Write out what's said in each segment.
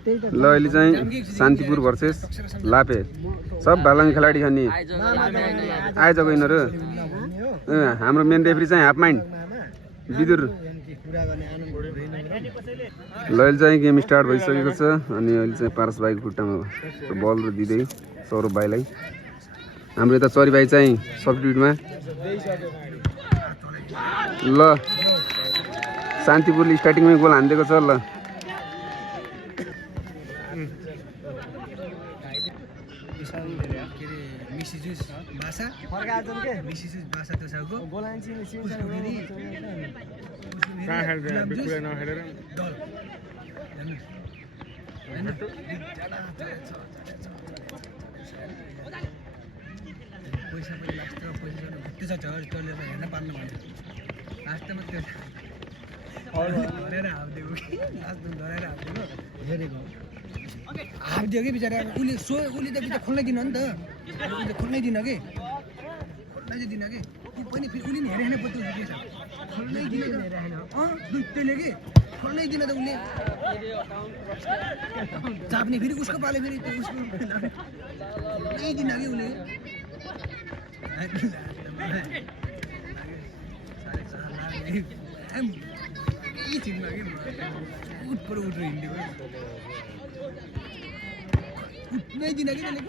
ल अहिले चाहिँ शान्तिपुर भर्सेस लापे सब भालाङ खेलाडी छन् नि आइजको यिनीहरू हाम्रो मेन रेफ्री चाहिँ हाफ माइन्ड विदुर ल अहिले चाहिँ गेम स्टार्ट भइसकेको छ अनि अहिले चाहिँ पारस भाइको खुट्टामा बल दिँदै सौरभ भाइलाई हाम्रो यता चरी भाइ चाहिँ सब्स्टिट्युटमा ल शान्तिपुरले स्टार्टिङमै गोल हानिदिएको छ ल हारिदियो कि बिचरा उसले त बिचरा खोल्नै दिन नि त उसले खोल्नै दिन कि पनि फेरि उसले नि हेरेन पत्तो खोल्नै दिन त्यसले कि खोल्नै दिन त उसले चाप्ने फेरि उसको पाले फेरि त्यो उसको खोल्नै दिन कि उसले उठपर उठेर हिँडेको उठ्नै दिन कि त्यसले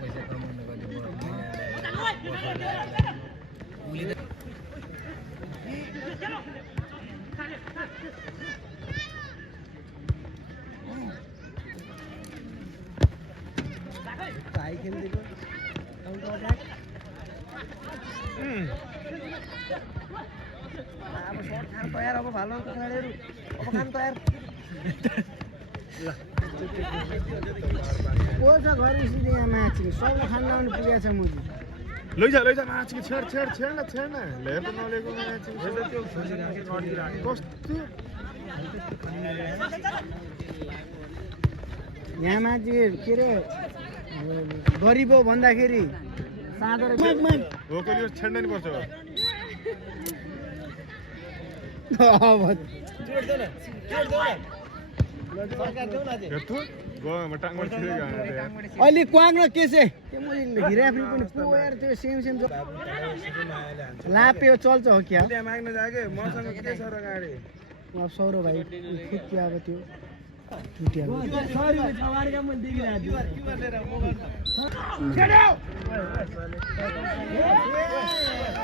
पैसा कमाउनु भाइ खेलिदिएको अब सर्ट खान तयार अब भालुङको खेलाडीहरू अब खान तयार को छ घर यसरी यहाँ माछी सबले खान लाउने पुगेको छ मुजी लैजा माछी छेड न हेर त नलेको माछी कस्तो यहाँ मान्छे के अरे गरिब हो भन्दाखेरि साँधो हो कहिले छेड्नै नि पर्छ अहिले क्वाङ के चाहिँ हिराफ्री पनि पोएर त्यो सेम लाप्यो चल्छ हो क्या माग्न जागे मसँग के छ र गाडी अब सौरभ भाइ फुट्यो अब त्यो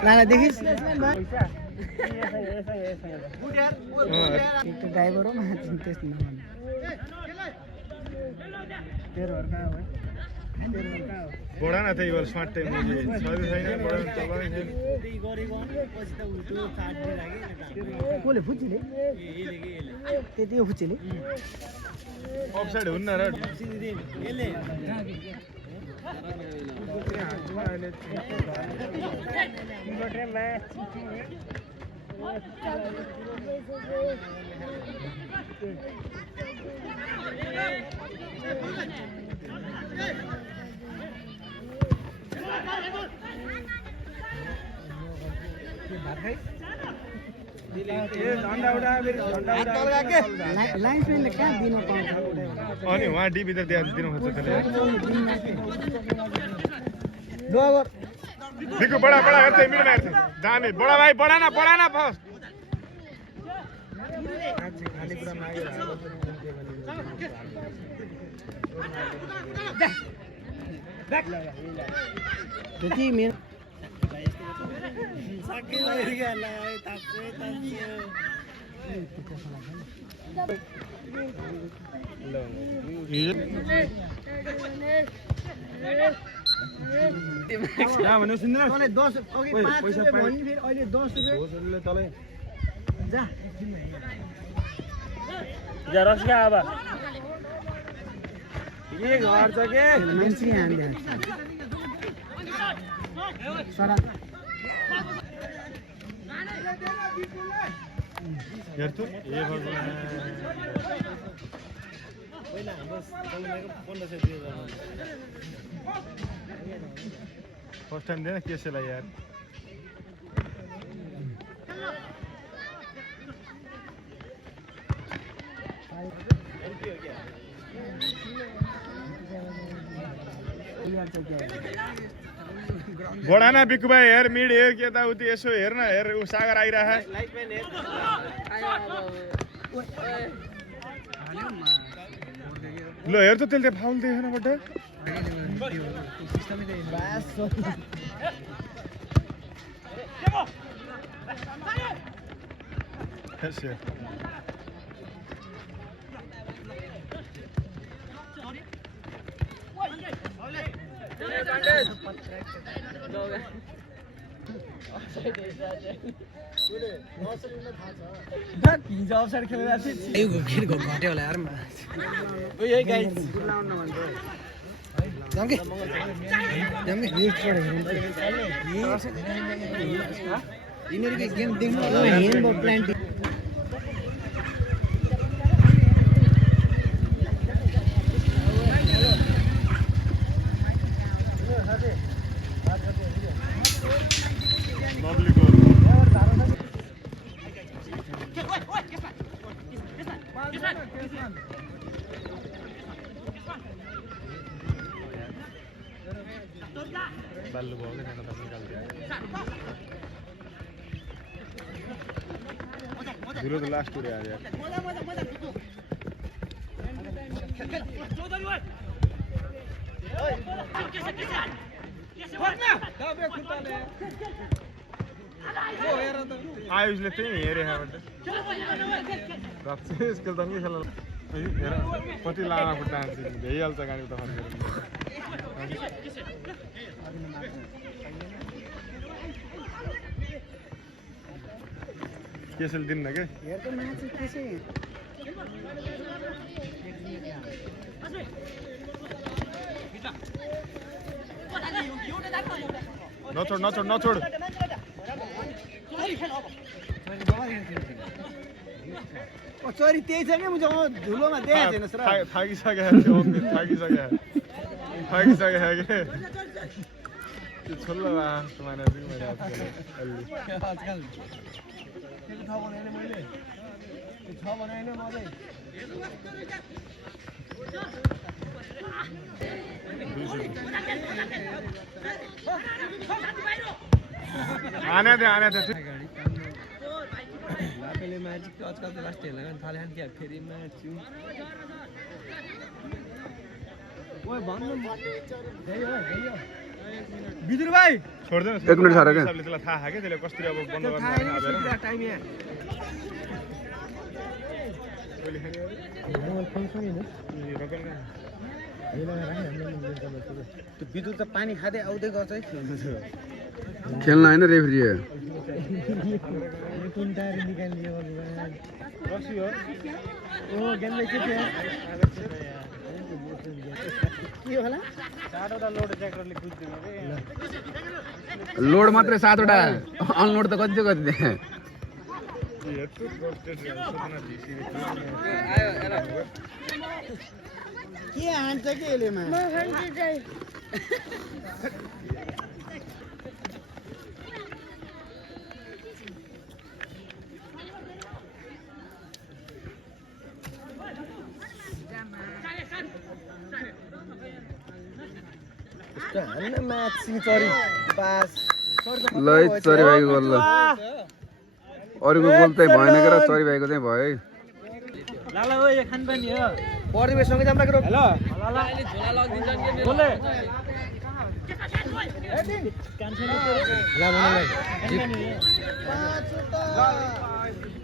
लाला देखिस् ड्राइभर हो त्यस्तो बढा न त्यही भएर स्मार्ट टाइम कसले फुच्चिले त्यति हो फुच्चिले अफसाइड हुन्न र लाइन्सम्यानले कहाँ दिन पाउँछ अनि उहाँ डिबी त दिनु खोज्छ बिकु बडा हेर्छ मिडमा हेर्छ दामी बडा भाइ बडा न फर्स्ट खानेकुरा मागेर त्यति मेरो फर्स्ट टाइम देना कैसे लगा यार बढा न बिक्कु भाइ हेर मिड हेर के यताउति यसो हेर न हेर ऊ सागर आइरह ल हेर त त्यसले फाउल देखेन बट घट्यो होला यार गेम देख्नु प्लान्टी बाल्लु भयो कि खाना निकाल दिया जीरो तो लास्ट टूर यार आयुषले त्यही हेरे स्किल त नि खेल हेर कति लामा खुट्टा भइहाल्छ गाडी त केसल दिन्न के नछोड नछोड नछोड सरी त्यही छ कि मुझे धुलोमा देखाएको छैन सर थाकिसक्यो थाकिसक्यो के त्यो छोल्लो माने मैले आजकल आने थे लापेले मैच आजकल तो लास्ट हेर्न थाले अनि के फेरि मैच ओए भन्नु बिजुर भाइ छोड्दैन 1 मिनेट छ र के सबले त्यसलाई थाहा के त्यसले कसरी अब बन्द गर्न पुरा टाइम यहाँ मोबाइल फोन छैन त्यो बिजुर त पानी खाँदै आउँदै गर्छ है खेल्न हैन रेफ्री कुन टायर निकाल्ने भगवान रसी हो ओ गेन्दै के थियो के होला 7 वटा लोड ट्र्याक्टरले कुद्दिनु रे लोड मात्रै 7 वटा अनलोड त कति कति दे के हान्छ के एलेमा म हान्छु चाहिँ ल चरी भाइको गोल ल अरूको गोल चाहिँ भएन के र चरी भाइको चाहिँ भयो है लाला ओ यो खान पनि हो परिवेश सँगै जाम राख्रो हेलो लाला अहिले झोला लगिदिन्छन् के मेरो बोले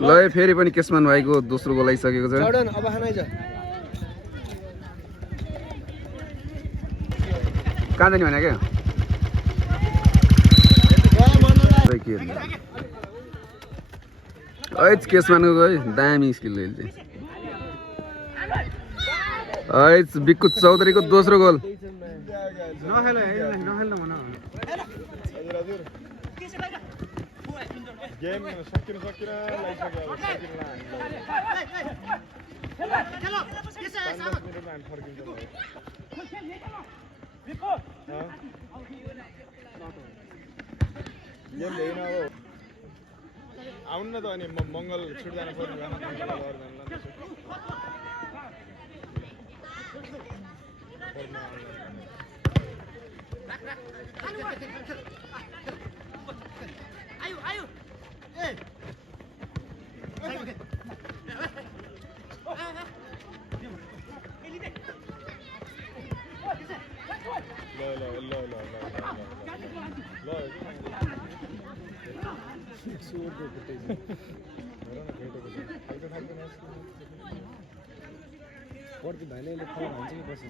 ल फेरि पनि केशमान भाइको दोस्रो गोल आइसकेको छ जर्डन अब खानै छ कहाँ जाने भने क्या ऐच केशमानको गयो दामी स्किल ऐच बिक्कु चौधरीको दोस्रो गोल गेम सकिन आउनु न त अनि मङ्गल छुट जान पर्ने भएन पर्ति भाइले फल भन्छ कि पछि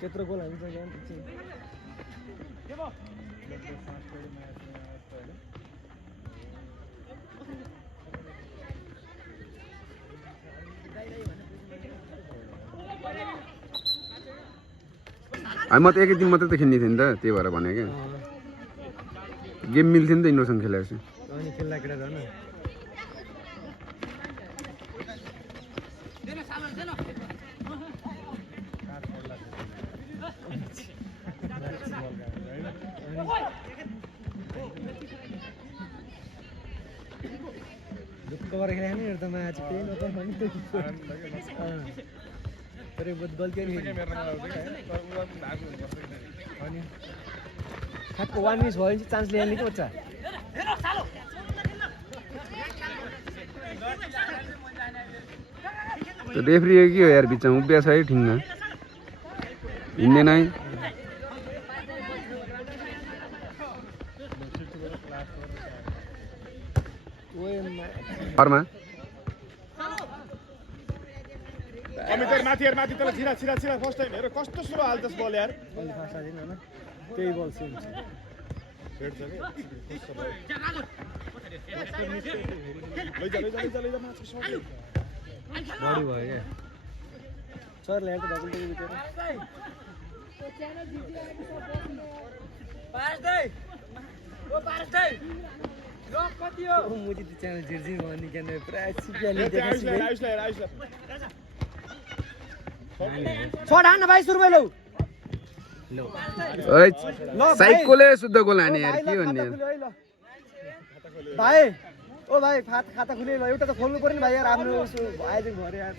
त्यत्रो गोल हान्छ म त एकै दिन मात्रै त खेल्ने थिएँ नि त त्यही भएर भने क्या गेम मिल्थ्यो नि त यिनीहरूसँग खेलेको अनि खेल्दा केटा झन् दुःख गरेर खेले नि त म्याच त्यही न तर गल्ती नि अनि ठ्याक्क 1 मिस भयो भने चान्स ल्याउने के बच्चा रेफ्री के हो यार बिचमा उभिया छ है ठिङ्गा हिँड्दैन है परमा माथि तल छिरा फर्स्ट टाइम हेर कस्तो स्लो हाल्दछ बल यार अलि फास्ट हालिदिनु हैन त्यही बल सेम छ लैजा माथि सक्यो बडी भयो क्या सर ल्याएर डबल टेक भित्र मुजी त्यो च्यानल झिर्झिर भन्ने क्यान पुरा सिपियाले शट हान्न भाइ सुरु भयो लौ साइकोले शुद्ध गोल हाने यार के भन्ने भाइ ओ भाइ खाता खुले ल एउटा त खोल्नु पर्यो नि भाइ यार आफ्नो आयोजक भरे यार